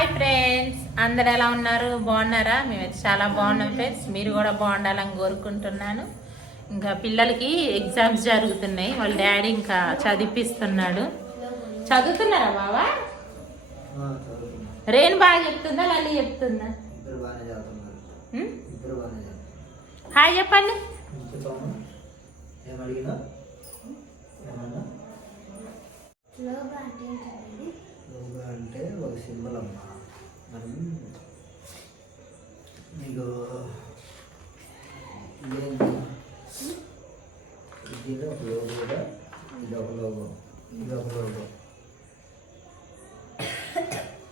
Hi friends అందరు ఎలా ఉన్నారు? బాగున్నారా? మేమైతే చాలా బాగున్నాం ఫ్రెండ్స్. మీరు కూడా బాగుండాలని కోరుకుంటున్నాను. ఇంకా పిల్లలకి ఎగ్జామ్స్ జరుగుతున్నాయి. వాళ్ళ డాడీ ఇంకా చదివిపిస్తున్నాడు. చదువుతున్నారా బావా. రేణు బాగా చెప్తుందా? లల్లి చెప్తుందా? హాయ్ చెప్పండి. అంటే ఒక సింబల్ అమ్మా మనం నీకు ఏంది ఇది ఒక లోగోగా ఇది ఒక లోగో ఇది ఒక లోగో.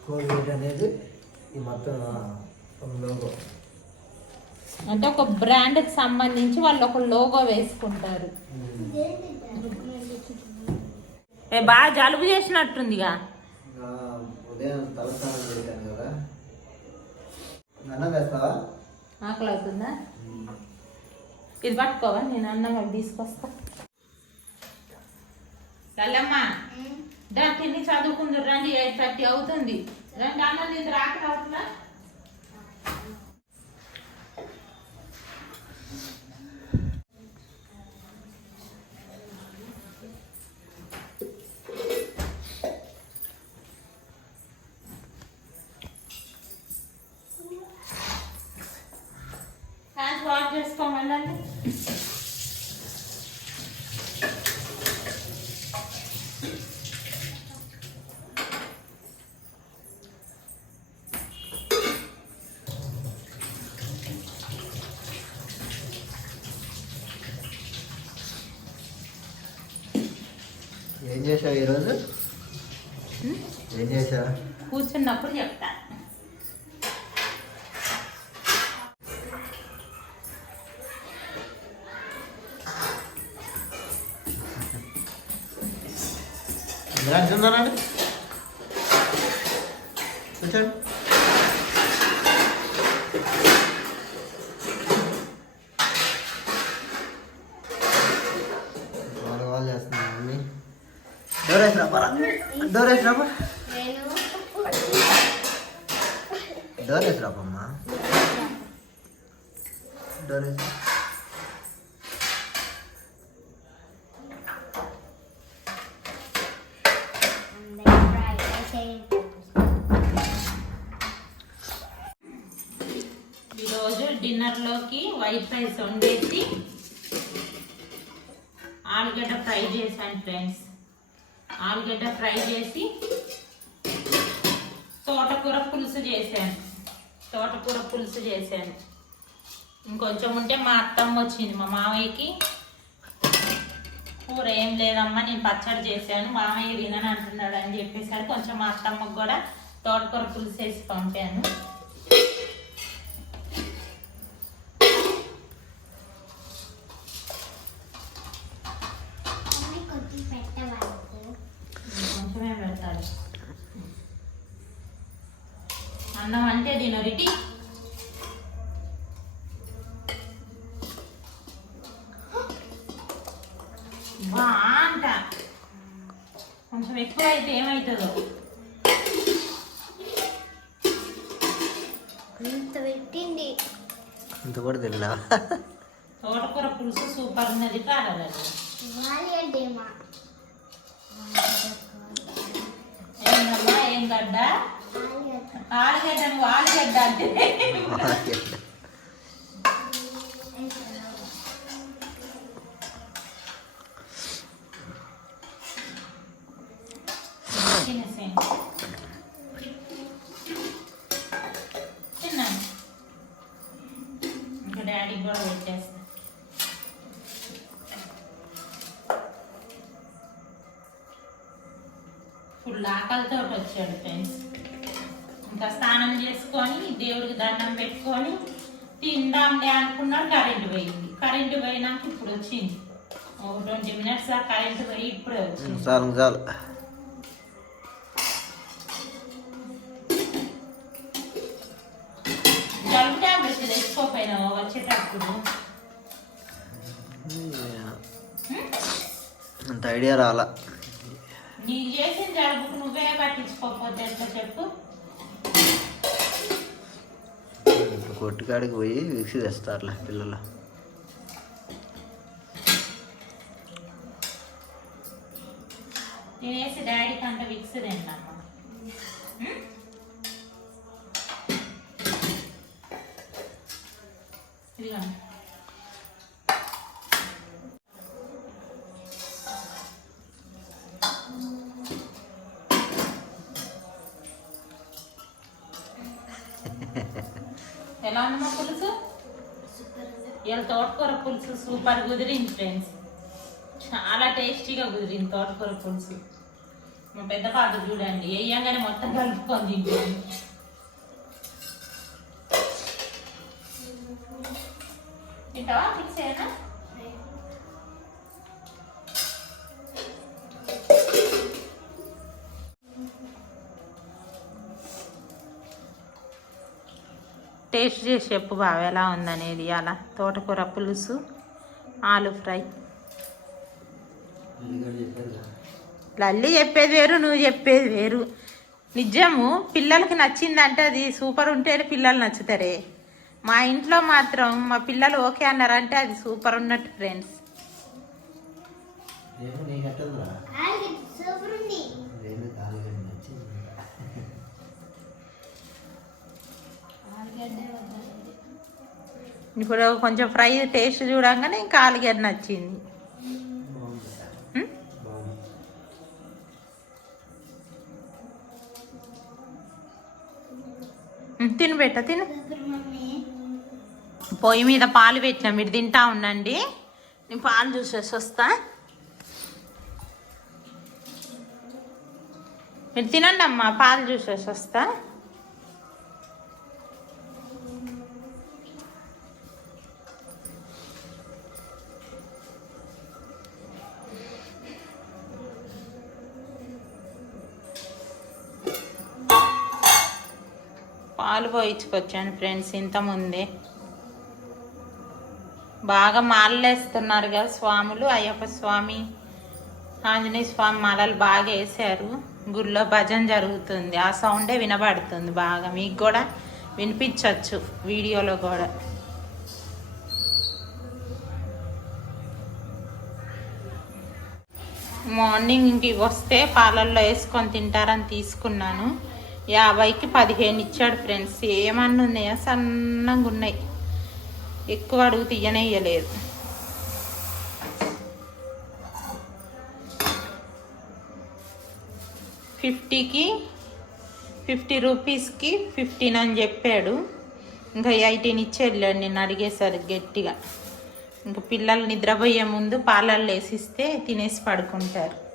కోవిడ్ అనేది ఈ మొత్తం ఒక లోగో. అంటే ఒక బ్రాండ్కి సంబంధించి వాళ్ళు ఒక లోగో వేసుకుంటారు. ఏ బాగా జలుబు చేసినట్టుందిగా. ఇంకా ఉదయం తలస్నానం అన్నం వేస్తావా? ఆకలి అవుతుందా ఇది పట్టుకోవా? నేను అన్నం అవి తీసుకొస్తా. లల్లమ్మ దా తిని చదువుకుందరు రండి ఎయిట్ థర్టీ అవుతుంది. రండి అన్నం తింది రాక రావట్లా ఎలా అంటున్నానండి కూర్చోండి. వాళ్ళు వాళ్ళు చేస్తున్నారు మమ్మీ డోరేసి రాపరా డోరేసి రాపా డిన్నర్లోకి వైట్ రైస్ వండేసి ఆలుగడ్డ ఫ్రై చేశాను ఫ్రెండ్స్. ఆలుగడ్డ ఫ్రై చేసి తోటకూర పులుసు చేశాను. తోటకూర పులుసు చేశాను. ఇంకొంచెం ఉంటే మా అత్తమ్మ వచ్చింది మా మామయ్యకి. కూర ఏం లేదమ్మా నేను పచ్చడి చేశాను మామయ్య తినని అంటున్నాడు అని చెప్పేసరికి కొంచెం మా అత్తమ్మకు కూడా తోటకూర పులుసు వేసి పంపాను కొంచెమే పెడతాడు అన్నం అంటే దీని రిటి బాంట కొంచెం ఎక్కువ అయితే ఏమవుతుందో అంత పెట్టింది. ఇంత కూడా తెలియదా తోటకూర పులుసు సూపర్ ఉన్నది కాదు ఏందమ్మా ఏం గడ్డ ఆలుగడ్డ నువ్వు ఆలుగడ్డ అంటే తినేసేయండి తిన్నాను ఇంకా డాడీకి కూడా పెట్టేస్తా ఫుల్ ఆకలితో వచ్చాడు ఫ్రెండ్స్. ఇంకా స్నానం చేసుకొని దేవుడికి దండం పెట్టుకొని తిందాంలే అనుకున్నాడు కరెంటు పోయింది. కరెంటు పోయినాక ఇప్పుడు వచ్చింది. ఒక ట్వంటీ మినిట్స్ ఆ కరెంటు పోయి ఇప్పుడే వచ్చింది. చాలు చాలు. జలుబు టాబ్లెట్ తెచ్చుకోపోయినావు వచ్చేటప్పుడు? అంత ఐడియా రాలా. జలుబుకు నువ్వే పట్టించుకోకపోతే ఎట్లా చెప్పు. కొట్టుకాడికి పోయి విక్స్ తెస్తారులే పిల్లలు. నేనేసి డాడీ కంట విక్స్ తిన్నాను ఎలా ఉందమ్మా పులుసు? ఇలా తోటకూర పులుసు సూపర్ కుదిరింది ఫ్రెండ్స్. చాలా టేస్టీగా కుదిరింది తోటకూర పులుసు. మా పెద్ద పాట చూడండి వేయంగానే మొత్తం కలుపుకొని తింటుంది. టేస్ట్ చేసి చెప్పు బావ ఎలా ఉందనేది. అలా తోటకూర పులుసు ఆలు ఫ్రై. లల్లి చెప్పేది వేరు నువ్వు చెప్పేది వేరు. నిజము పిల్లలకి నచ్చిందంటే అది సూపర్ ఉంటేనే పిల్లలు నచ్చుతారే. మా ఇంట్లో మాత్రం మా పిల్లలు ఓకే అన్నారంటే అది సూపర్ ఉన్నట్టు ఫ్రెండ్స్ ఏమో నీకు ఎట్టుందిరా ఆలుగడ్డ సూపర్ ఉంది నేను కాలుగా నచ్చింది ఆలుగడ్డ వద్దండి. ఇప్పుడు కొంచెం ఫ్రై టేస్ట్ చూడంగానే ఇంకా ఆలుగడ్డ నచ్చింది. తిను పెట్ట తిను. పొయ్యి మీద పాలు పెట్టినా మీరు తింటా ఉండండి. నేను పాలు చూసేసి వస్తా. మీరు తినండి అమ్మా పాలు చూసేసి వస్తా. పాలు పోయించుకొచ్చాను ఫ్రెండ్స్ ఇంతముందే. బాగా మాలలేస్తున్నారు కదా స్వాములు అయ్యప్ప స్వామి ఆంజనేయ స్వామి మాలలు బాగా వేసారు గుళ్ళో భజన జరుగుతుంది. ఆ సౌండే వినబడుతుంది బాగా. మీకు కూడా వినిపించవచ్చు వీడియోలో కూడా. మార్నింగ్ ఇంటికి వస్తే పాలల్లో వేసుకొని తింటారని తీసుకున్నాను. యాభైకి పదిహేను ఇచ్చాడు ఫ్రెండ్స్. ఏమన్నా ఉన్నాయా సన్నగా ఉన్నాయి ఎక్కువ అడుగు తీయనేయలేదు. ఫిఫ్టీకి ఫిఫ్టీ రూపీస్కి ఫిఫ్టీన్ అని చెప్పాడు. ఇంకా ఎయిటీన్ ఇచ్చేళ్ళాడు వెళ్ళాడు నేను అడిగేసరికి గట్టిగా. ఇంకా పిల్లలు నిద్రపోయే ముందు పాలల్లో వేసిస్తే తినేసి పడుకుంటారు.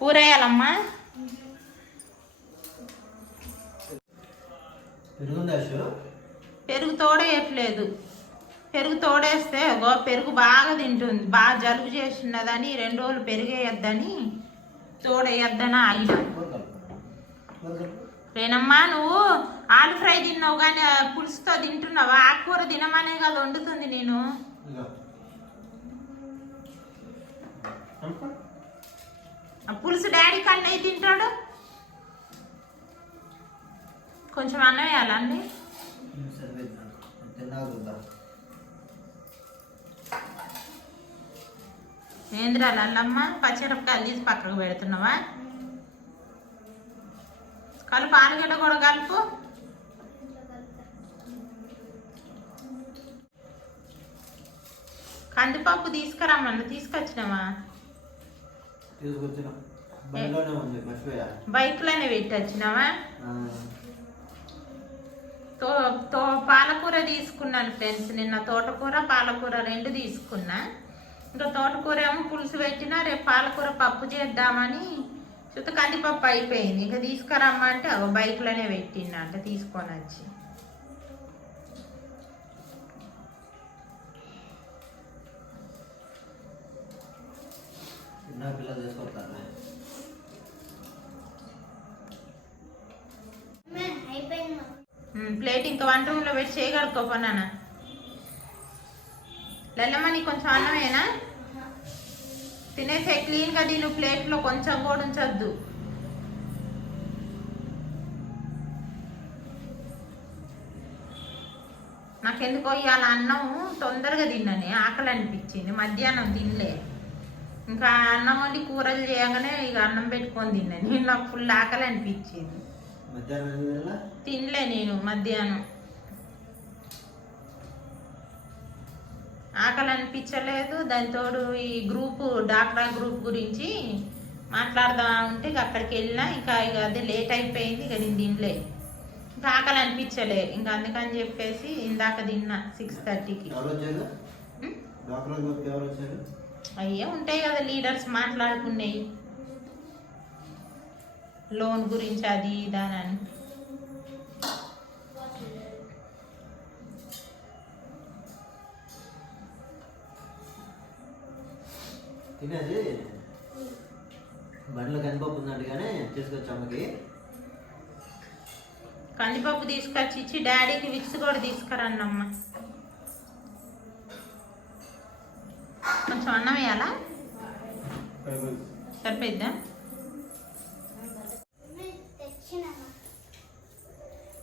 కూర వేయాలమ్మా పెరుగుందా షో పెరుగు తోడేయట్లేదు. పెరుగు తోడేస్తే గో పెరుగు బాగా తింటుంది. బాగా జలుబు చేసినదని రెండు రోజులు పెరిగేయద్దని తోడేయద్దని ఆగిన రేనమ్మా నువ్వు ఆలు ఫ్రై తిన్నావు కానీ పులుసుతో తింటున్నావా? ఆకుకూర తినమనే కదా వండుతుంది నేను. పులుసు డాడీ కన్నయ్య తింటాడు. కొంచెం అన్నం వేయాలండి తిన్నాక ఏంద్రా లల్లమ్మ పచ్చిమిరపకాయలు తీసి పక్కకు పెడుతున్నావా? కలుపు ఆలుగడ్డ కూడా కలుపు. కందిపప్పు తీసుకురమ్మన్న తీసుకొచ్చినావా? తీసుకొచ్చిన. ఉంది మర్చిపోయా. బైక్లోనే పెట్టి వచ్చినావా? తో తో పాలకూర తీసుకున్నాను ఫ్రెండ్స్. నిన్న తోటకూర పాలకూర రెండు తీసుకున్నా. ఇంకా తోటకూర ఏమో పులుసు పెట్టినా రేపు పాలకూర పప్పు చేద్దామని చుట్ట కందిపప్పు అయిపోయింది. ఇంకా తీసుకురమ్మంటే బైక్లోనే పెట్టిండ అంటే తీసుకొని వచ్చి. చిన్న పిల్ల తీసుకొస్తాను ప్లేట్ ఇంకా వంట రూమ్లో పెట్టి చేయగలుగుకోపోనా లల్లమ్మ నీకు కొంచెం అన్నమేనా తినేసే క్లీన్గా తిను ప్లేట్లో కొంచెం కూడా ఉంచొద్దు. నాకెందుకో ఇవాళ అన్నం తొందరగా తిన్నాను ఆకలి అనిపించింది మధ్యాహ్నం తినలే. ఇంకా అన్నం వండి కూరలు చేయగానే ఇక అన్నం పెట్టుకొని తిన్నాను నేను నాకు ఫుల్ ఆకలి అనిపించింది. తినలే? నేను మధ్యాహ్నం. ఆకలి అనిపించలేదు. దానితోడు ఈ గ్రూపు డాక్టర్ గ్రూప్ గురించి మాట్లాడదా ఉంటే ఇక అక్కడికి వెళ్ళినా ఇంకా ఇక అదే లేట్ అయిపోయింది. ఇక నేను తినలే. ఇంకా ఆకలి అనిపించలే. ఇంకా అందుకని చెప్పేసి ఇందాక తిన్నా సిక్స్ థర్టీకి అయ్యే ఉంటాయి కదా లీడర్స్ మాట్లాడుకునేవి. లోన్ గురించి అది ఇదానని తినేది? బండ్లో కందిపప్పు ఉందంటగానే తీసుకొచ్చి అమ్మకి. కందిపప్పు తీసుకొచ్చి ఇచ్చి డాడీకి విక్స్ కూడా తీసుకురన్నమ్మ. సరిపోయిద్దా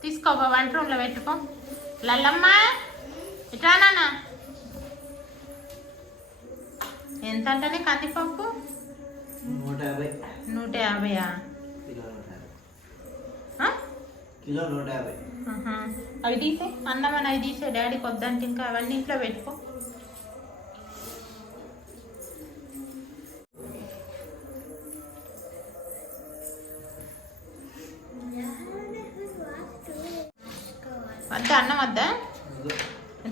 తీసుకో వంట రూమ్లో పెట్టుకో. లల్లమ్మ ఇట్రా నాన్న ఎంత అంటనే కందిపప్పు నూట యాభై నూట యాభైయా కిలో నూట యాభై. అవి తీసే అన్నం అని అవి తీసే డాడీకి వద్దంటే ఇంకా అవన్నీ ఇంట్లో పెట్టుకో. అన్నం వద్దా?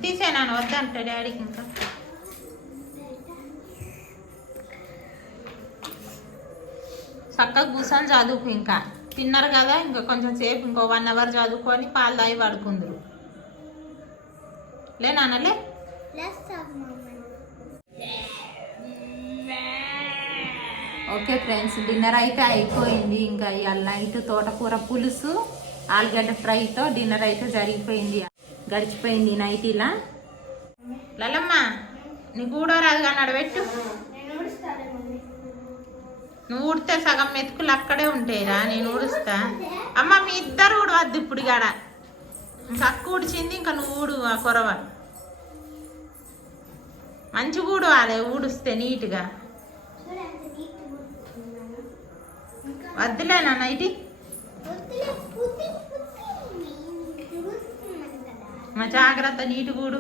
తీసే నాన్న వద్దా అంట డాడీకి ఇంకా. చక్కగా కూర్చొని చదువుకు ఇంకా. తిన్నారు కదా ఇంకా కొంచెం సేపు ఇంకో వన్ అవర్ చదువుకొని పాలు తాగి పడుకుందరు. లే నాన్నలే ఓకే ఫ్రెండ్స్ డిన్నర్ అయితే అయిపోయింది. ఇంకా ఇవాళ నైట్ తోటకూర పులుసు. ఆలుగడ్డ ఫ్రైతో డిన్నర్ అయితే జరిగిపోయింది. గడిచిపోయింది నైట్ ఇలా. లలమ్మ నీ కూడా రాదు కానీ అడబెట్టు నువ్వు ఊడితే సగం మెతుకులు అక్కడే ఉంటాయిరా నేను ఊడుస్తా అమ్మ మీ ఇద్దరు ఊడవద్దు ఇప్పుడు గాడ ఇంకా అక్క ఊడిచింది ఇంకా నువ్వు ఊడు ఆ కొరవ. మంచిగా ఊడవాలి ఊడిస్తే నీట్గా. వద్దులేనా ఎంత జాగ్రత్త నీట్గా ఊడు